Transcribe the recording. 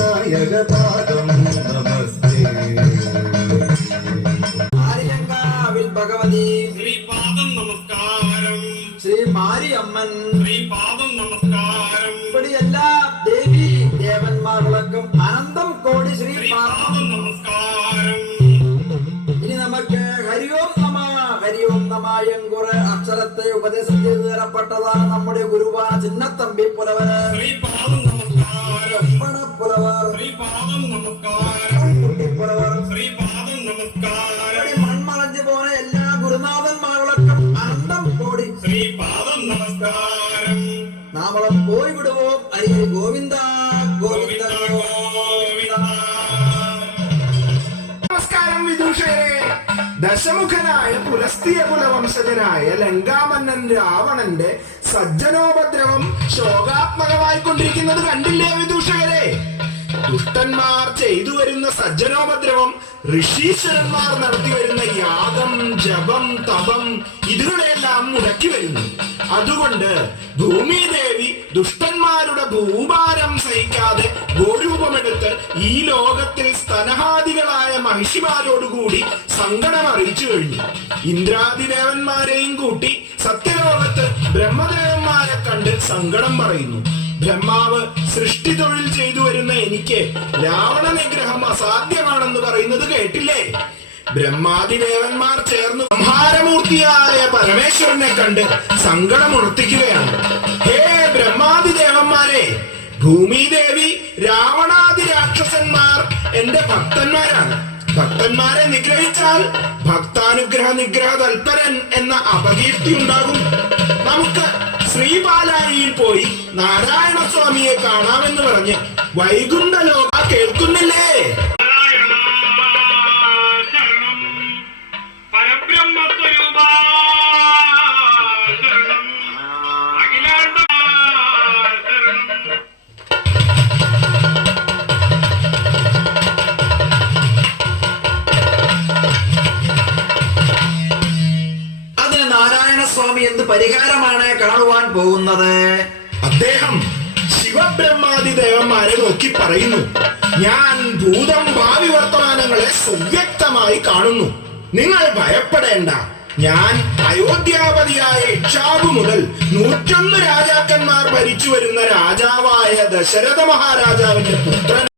വിഘ്നവിനായകപാദം നമസ്തേ. ആര്യങ്കാവിൽ ഭഗവതി ശ്രീപാദം നമസ്കാരം. ശ്രീ മാരിയമ്മൻ ശ്രീപാദം നമസ്കാരം. ഇവിടെ എല്ലാ ദേവി ദേവന്മാർക്കും അനന്തം കോടി ശ്രീപാദം നമസ്കാരം. ഇനി നമുക്ക് ഹരിയോം നമ എങ്കുറെ അക്ഷരത്തെ ഉപദേശം ചെയ്തു തരപ്പെട്ടതാണ് നമ്മുടെ ഗുരുവാന ചിന്നത്തമ്പി പുലവര്. ശ്രീപാദം നമസ്കാരം. പുലവർ ശ്രീപാദം നമസ്കാരം. പുലവർ ശ്രീപാദം നമസ്കാരം. മൺമറഞ്ഞു പോയ എല്ലാ ഗുരുനാഥന്മാർക്കും അനന്തം കോടി ശ്രീപാദം നമസ്കാരം. നാമളം പോയി വിടുവോ ഹരി ഗോവിന്ദ ഗോവിന്ദ ഗോവിന്ദ. നമസ്കാരം വിദൂഷകരെ. ദശമുഖനായ പുലസ്ത്യ കുലവംശജനായ ലങ്കാമന്നൻ രാവണന്റെ സജ്ജനോപദ്രവം ശോകാത്മകമായിക്കൊണ്ടിരിക്കുന്നത് കണ്ടില്ലേ വിദൂഷകരെ? ദുഷ്ടന്മാർ ചെയ്തു വരുന്ന സജ്ജനോപദ്രവം ഋഷീശ്വരന്മാർ നടത്തി വരുന്ന യാഗം, ജപം, തപം ഇതുകളെല്ലാം മുടക്കി വരുന്നു. അതുകൊണ്ട് ഭൂമിദേവി ദുഷ്ടന്മാരുടെ ഭൂഭാരം സഹിക്കാതെ ഗോരൂപമെടുത്ത് ഈ ലോകത്തിൽ സ്തനഹാദികളായ മഹിഷിമാരോടുകൂടി സങ്കടം അറിയിച്ചു കഴിഞ്ഞു. ഇന്ദ്രാദിദേവന്മാരെയും കൂട്ടി സത്യലോകത്ത് ബ്രഹ്മദേവന്മാരെ കണ്ട് സങ്കടം പറയുന്നു. ബ്രഹ്മാവ് സൃഷ്ടി തൊഴിൽ ചെയ്തു വരുന്ന എനിക്ക് രാവണ നിഗ്രഹം അസാധ്യമാണെന്ന് പറയുന്നത് കേട്ടില്ലേ? ബ്രഹ്മാദിദേവന്മാർ ചേർന്ന് സംഹാരമൂർത്തിയായ പരമേശ്വരനെ കണ്ട് സങ്കടമുണർത്തിക്കുകയാണ്. ഹേ ബ്രഹ്മാദിദേവന്മാരെ, ഭൂമിദേവി രാവണാദി രാക്ഷസന്മാർ എന്റെ ഭക്തന്മാരാണ്. ഭക്തന്മാരെ നിഗ്രഹിച്ചാൽ ഭക്താനുഗ്രഹ നിഗ്രഹ തൽപരൻ എന്ന അപകീർത്തി ഉണ്ടാകും. നമുക്ക് ശ്രീപാലാരിയിൽ പോയി നാരായണസ്വാമിയെ കാണാമെന്ന് പറഞ്ഞ് വൈകുണ്ഠ ലോക കേൾക്കുന്നില്ലേ? നാരായണസ്വാമി എന്ത് പരിഹാരമാണ് കാണുവാൻ പോകുന്നത്? അദ്ദേഹം ശിവബ്രഹ്മാദി ദേവന്മാരെ നോക്കി പറയുന്നു, ഞാൻ ഭൂതം ഭാവി വർത്തമാനങ്ങളെ സുവ്യക്തമായി കാണുന്നു. നിങ്ങൾ ഭയപ്പെടേണ്ട. ഞാൻ അയോധ്യാപതിയായ ഇക്ഷാകു മുതൽ 101 രാജാക്കന്മാർ ഭരിച്ചു വരുന്ന രാജാവായ ദശരഥ മഹാരാജാവിന്റെ പുത്രൻ